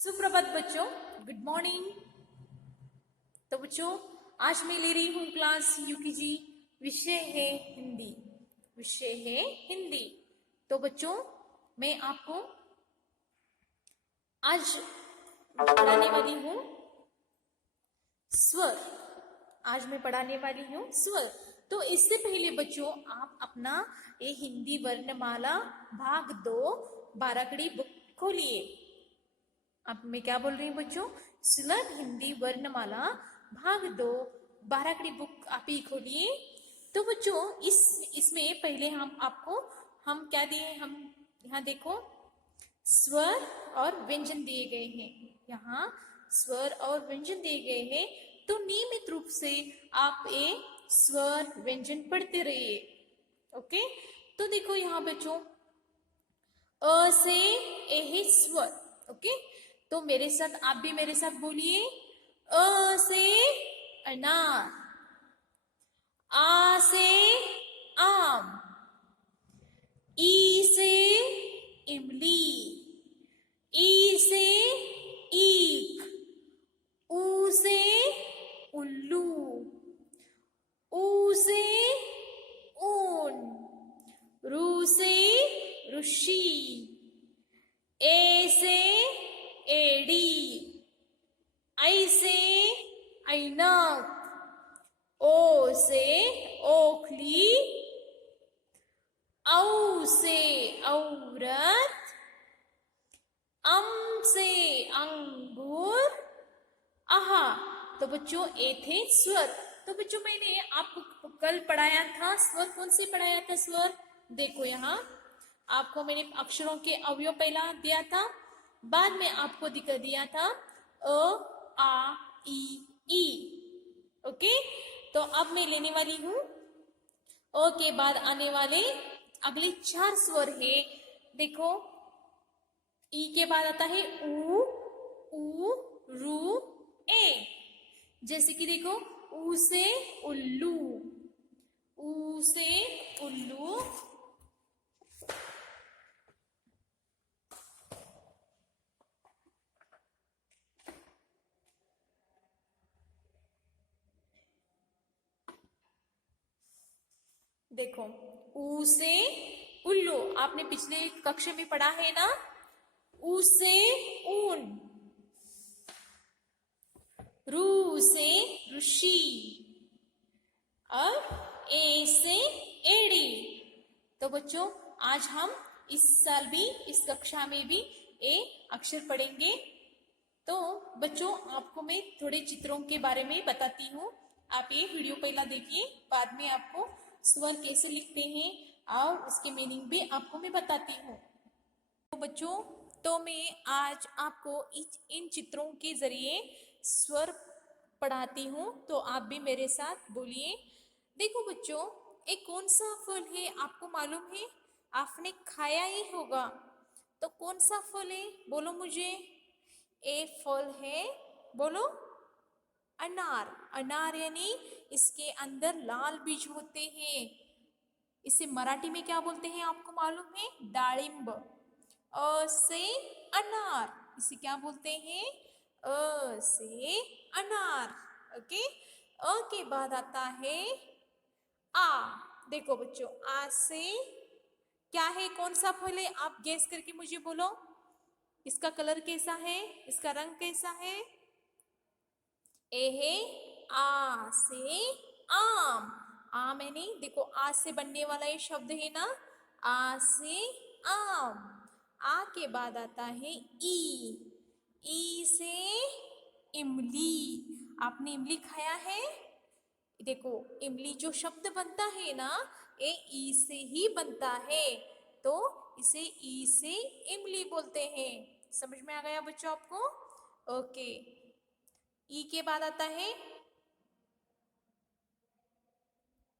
सुप्रभात बच्चों, good morning. तो बच्चों, आज मैं ले रही हूँ क्लास यूकेजी। विषय है हिंदी। विषय है हिंदी। तो बच्चों, मैं आपको आज पढ़ाने वाली हूँ स्वर। आज मैं पढ़ाने वाली हूँ स्वर। तो इससे पहले बच्चों, आप अपना ये हिंदी वर्णमाला भाग 2 बाराकड़ी बुक खोलिए। अब मैं क्या बोल रही हूँ बच्चों? सुलभ हिंदी वर्णमाला भाग 2 बाराकड़ी बुक आप ही खोलिए। तो बच्चों, इसमें पहले हम क्या दिए? हम यहाँ देखो, स्वर और व्यंजन दिए गए हैं। यहाँ स्वर और व्यंजन दिए गए हैं। तो नियमित रूप से आप ये स्वर व्यंजन पढ़ते रहिए। ओके। तो देखो यहाँ बच्चों, अ से ए है स्वर। ओके। तो मेरे साथ, आप भी मेरे साथ बोलिए। अ से अनार, आ से आम, ई से इमली, ई से ईख, ऊ से उल्लू, ऊ से ऊन, रू से ऋषि, ए से एड़ी, आई से ऐनक, ओ से ओखली, औ से औरत, अम से अंगूर, आहा। तो बच्चों, ए थे स्वर। तो बच्चों, मैंने आपको कल पढ़ाया था स्वर। कौन से पढ़ाया था स्वर? देखो यहाँ, आपको मैंने अक्षरों के अवयव पहला दिया था, बाद में आपको दिखा दिया था अ आ ई ई। ओके। तो अब मैं लेने वाली हूँ अ के बाद आने वाले अगले 4 स्वर है। देखो, ई के बाद आता है ऊ, रू, ए। जैसे कि देखो, ऊ से उल्लू, ऊ से उल्लू, देखो, ऊ से उल्लू आपने पिछले कक्षा में पढ़ा है ना। ऊ से ऊन, रू से ऋषि, और ए से एड़ी। तो बच्चों, आज हम इस साल भी, इस कक्षा में भी ए अक्षर पढ़ेंगे। तो बच्चों, आपको मैं थोड़े चित्रों के बारे में बताती हूँ। आप ये वीडियो पहला देखिए, बाद में आपको स्वर कैसे लिखते हैं और उसके मीनिंग भी आपको मैं बताती हूँ। तो बच्चों, तो मैं आज आपको इन चित्रों के जरिए स्वर पढ़ाती हूँ। तो आप भी मेरे साथ बोलिए। देखो बच्चों, एक कौन सा फल है आपको मालूम है? आपने खाया ही होगा। तो कौन सा फल है? बोलो मुझे। ए फल है, बोलो, अनार। अनार यानी इसके अंदर लाल बीज होते हैं। इसे मराठी में क्या बोलते हैं आपको मालूम है? दालिंब। अ से अनार, इसे क्या बोलते हैं? अ से अनार। ओके। अ के बाद आता है आ। देखो बच्चों, आ से क्या है? कौन सा फल है? आप गेस करके मुझे बोलो। इसका कलर कैसा है? इसका रंग कैसा है? ए है आ से आम। आम है नहीं, देखो, आ से बनने वाला ये शब्द है ना, आ से आम। आ के बाद आता है ई से इमली। आपने इमली खाया है? देखो, इमली जो शब्द बनता है ना, ये ई से ही बनता है। तो इसे ई से इमली बोलते हैं। समझ में आ गया बच्चों आपको? ओके। ई के बाद आता है,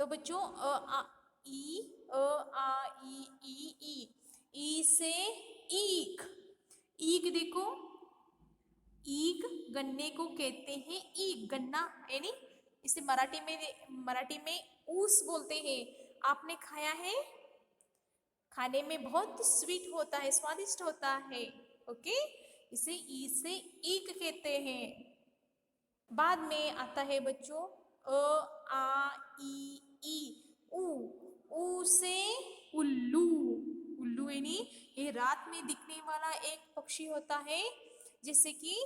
तो बच्चों, अ आ ई, अ आ ई ई से ईख। ईख देखो, ईख गन्ने को कहते हैं। ईख गन्ना यानी इसे मराठी में ऊस बोलते हैं। आपने खाया है? खाने में बहुत स्वीट होता है, स्वादिष्ट होता है। ओके। इसे ई से ईक कहते हैं। बाद में आता है बच्चों अ आ ई ऊ। ऊ से उल्लू। उल्लू यानी ये रात में दिखने वाला एक पक्षी होता है। जैसे कि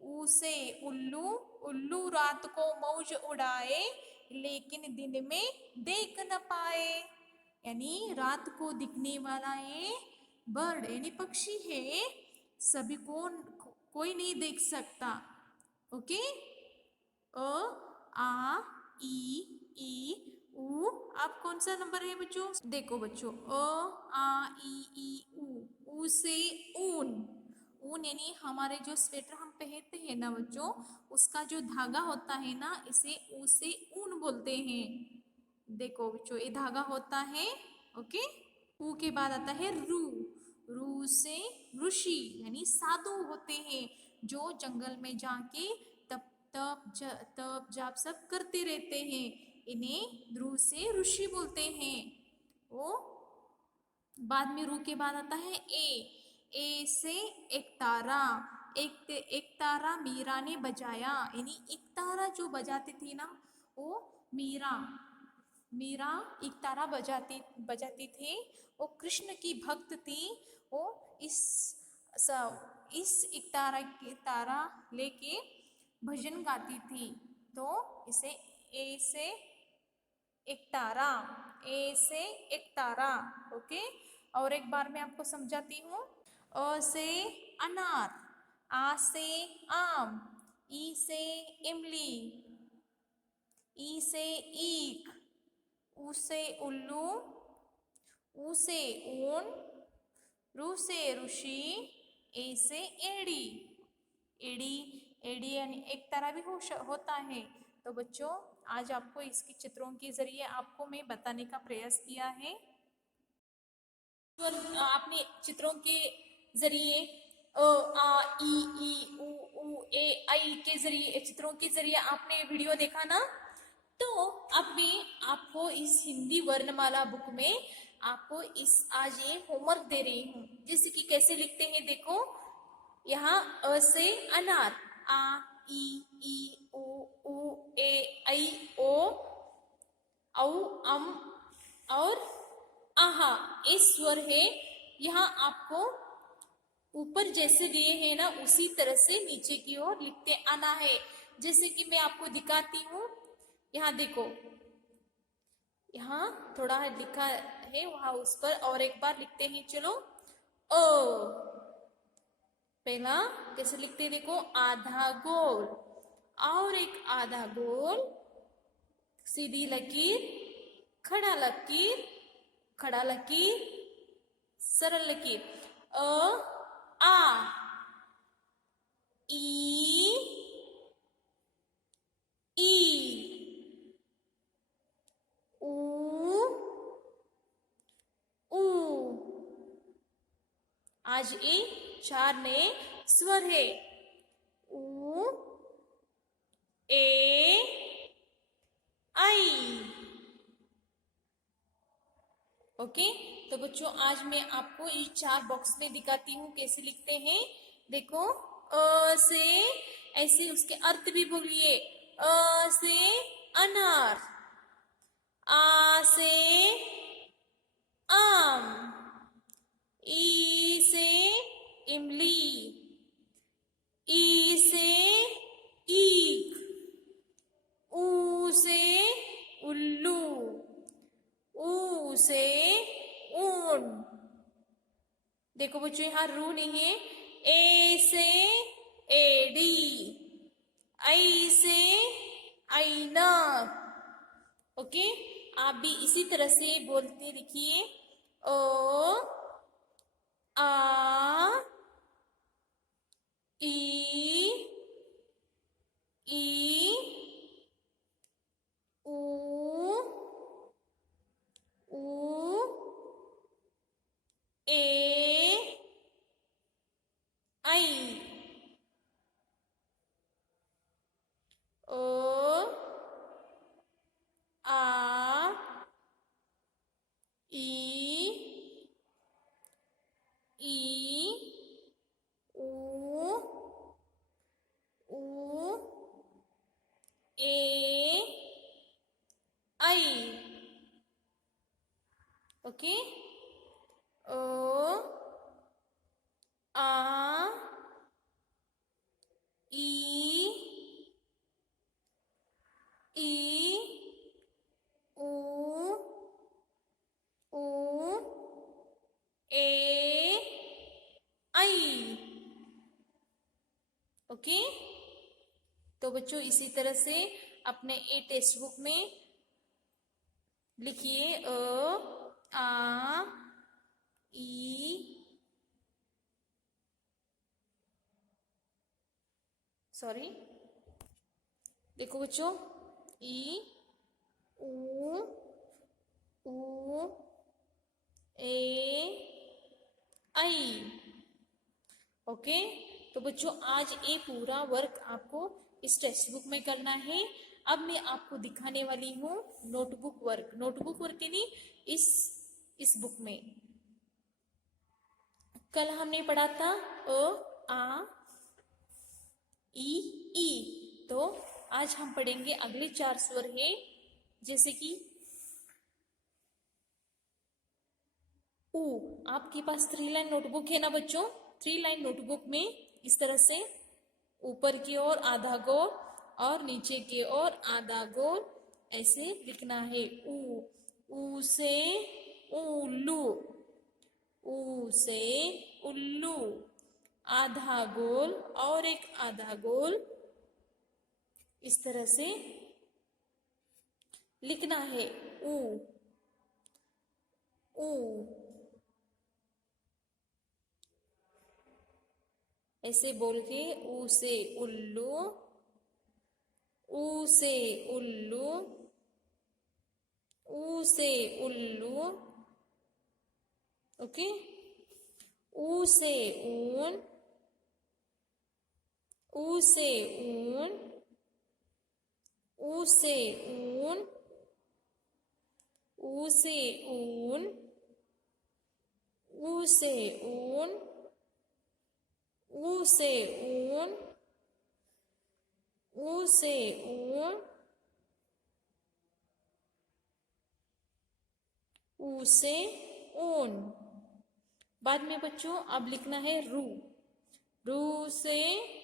ऊ से उल्लू। उल्लू रात को मौज उड़ाए लेकिन दिन में देख न पाए। यानी रात को दिखने वाला ये बर्ड यानी पक्षी है, सभी को कोई नहीं देख सकता। ओके। अ आ ई ऊ। आप कौन सा नंबर है बच्चों? देखो बच्चों अ आ ई ऊ। ऊ से ऊन। ऊन यानी हमारे जो स्वेटर हम पहनते हैं ना बच्चों, उसका जो धागा होता है ना, इसे ऊ से ऊन बोलते हैं। देखो बच्चों ये धागा होता है। ओके। ऊ के बाद आता है रू। रू से ऋषि यानी साधु होते हैं, जो जंगल में जाके तप जाप सब करते रहते हैं। इन्हें रू से ऋषि बोलते हैं। वो बाद में रू के बाद आता है ए। ए से एक तारा। एक तारा मीरा ने बजाया। यानी एक तारा जो बजाते थे ना, वो मीरा। मीरा एक तारा बजाती थी। वो कृष्ण की भक्त थी। वो इस एक तारा लेके भजन गाती थी। तो इसे ए से एक तारा। ए से एक तारा। ओके। और एक बार मैं आपको समझाती हूँ। अ से अनार। आ से आम। ई से इमली। ई से ईख। ऊ से उल्लू। ऊ से ऊन। रू से ऋषि। ए से एड़ी। एड़ी एड़ी यानी एक तरह भी होता है। तो बच्चों आज आपको इसकी चित्रों के जरिए आपको मैं बताने का प्रयास किया है। आपने चित्रों के जरिए अ आ ई ऊ ए आई के जरिए, चित्रों के जरिए आपने वीडियो देखा ना। तो अब मैं आपको इस हिंदी वर्णमाला बुक में आपको इस आज ये होमवर्क दे रही हूँ। जैसे कि कैसे लिखते हैं देखो। यहाँ अ से अनार। आ ई ऊ ए ऐ ओ औ अम और आहा ये स्वर है। यहाँ आपको ऊपर जैसे दिए हैं ना, उसी तरह से नीचे की ओर लिखते आना है। जैसे कि मैं आपको दिखाती हूँ। यहाँ देखो, यहाँ थोड़ा लिखा है वहां उस पर और एक बार लिखते हैं। चलो ओ। पहला कैसे लिखते हैं देखो। आधा गोल और एक आधा गोल, सीधी लकीर, खड़ा लकीर, खड़ा लकीर, सरल लकीर। आ ई ऊ। आज ये 4 नए स्वर है। ऊ ए आई। ओके। तो बच्चों आज मैं आपको ये 4 बॉक्स में दिखाती हूँ कैसे लिखते हैं। देखो अ से ऐसे उसके अर्थ भी बोलिए। अ से अनार। आ से आम। ई से इमली। ई से ईख। ऊ से उल्लू। ऊ से ऊन। देखो बच्चों यहाँ रू नहीं है। ए से एडी। आई से आईना। ओके। आप भी इसी तरह से बोलते लिखिए। ओ आ ई ऊ ए आई। ओ आ ई ऊ ओके। तो बच्चों इसी तरह से अपने ए टेक्स्ट बुक में लिखिए आ ई, सॉरी, देखो बच्चों, ई ऊ ऊ ए आई। ओके। तो बच्चों आज ये पूरा वर्क आपको इस टेक्स्ट बुक में करना है। अब मैं आपको दिखाने वाली हूँ नोटबुक वर्क। नोटबुक वर्क यानी इस बुक में कल हमने पढ़ा था आ ई। तो आज हम पढ़ेंगे अगले 4 स्वर है, जैसे कि ऊ। आपके पास 3 लाइन नोटबुक है ना बच्चों? 3 लाइन नोटबुक में इस तरह से ऊपर की ओर आधा गोल और नीचे की ओर आधा गोल ऐसे लिखना है। ऊ से उल्लू, ऊ से उल्लू, आधा गोल और एक आधा गोल इस तरह से लिखना है। ऊ ऊ ऐसे बोल के ऊ से उल्लू, ऊ से उल्लू, ऊ से उल्लू। ओके। ऊ से ऊन, ऊ से ऊन, ऊ से ऊन, ऊ से ऊन, ऊ से ऊन, ऊ से ऊन, ऊ से ऊन, ऊ से ऊन। बाद में बच्चों अब लिखना है रू। रू से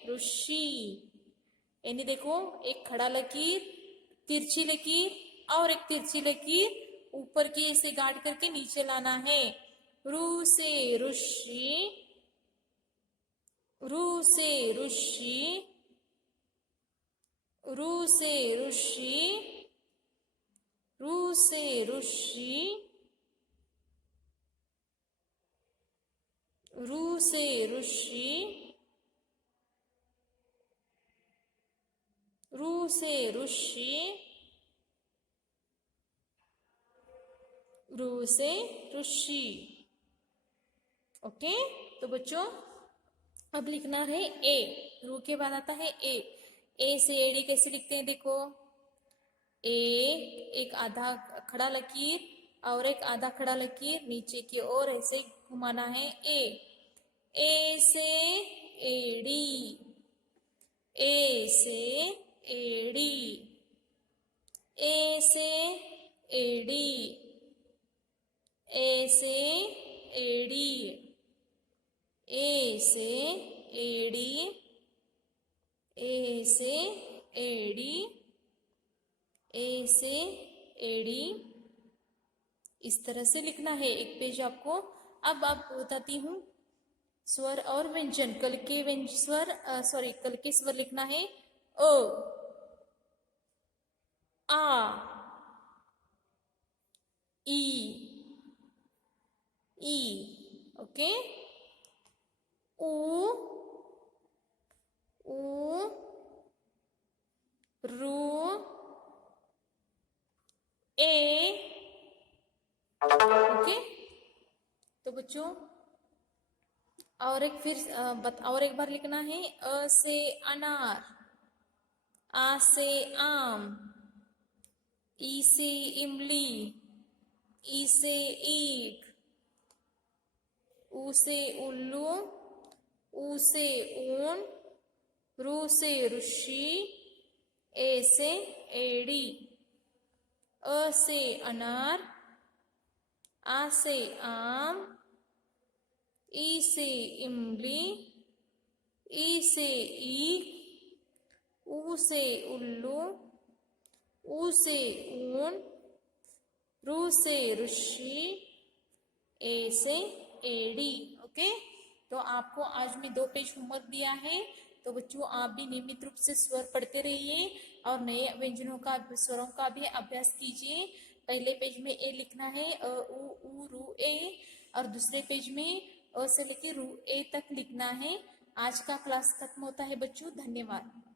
ऋषि, यानी देखो एक खड़ा लकीर, तिरछी लकीर और एक तिरछी लकीर ऊपर की ऐसे गाड़ करके नीचे लाना है। रू से ऋषि, रू से ऋषि, रू से ऋषि, रू से ऋषि, रू से ऋषि, रू से ऋषि, रू से ऋषि। ओके। तो बच्चों अब लिखना है ए। रू के बाद आता है ए। ए से एडी कैसे लिखते हैं देखो। ए, एक आधा खड़ा लकीर और एक आधा खड़ा लकीर नीचे की ओर ऐसे घुमाना है। ए। ए से एडी, ए से एडी, ए से एडी, ए से एडी, ए से एडी, ए से एडी, ए से एडी। इस तरह से लिखना है एक पेज आपको। अब आप बताती हूँ स्वर और व्यंजन। कल के स्वर लिखना है अ, आ, ई। ओके। ऊ, ऊ, रू, ए। ओके। तो बच्चों और एक बार लिखना है। अ से अनार, आ से आम, ई से इमली, ई से ईख, ऊ से उल्लू, ऊ से ऊन, रू से ऋषि, ए से एड़ी, अ से अनार, आ से आम, ई से इमली, ई से ईख, ऊ से उल्लू, ऊ से ऊन, रू से ऋषि, ए से एड़ी। ओके। तो आपको आज में 2 पेज होमवर्क दिया है। तो बच्चों आप भी नियमित रूप से स्वर पढ़ते रहिए और नए व्यंजनों का स्वरों का भी अभ्यास कीजिए। पहले पेज में ए लिखना है, अ उ रु ए, और दूसरे पेज में अ से लेके रु ए तक लिखना है। आज का क्लास खत्म होता है बच्चों, धन्यवाद।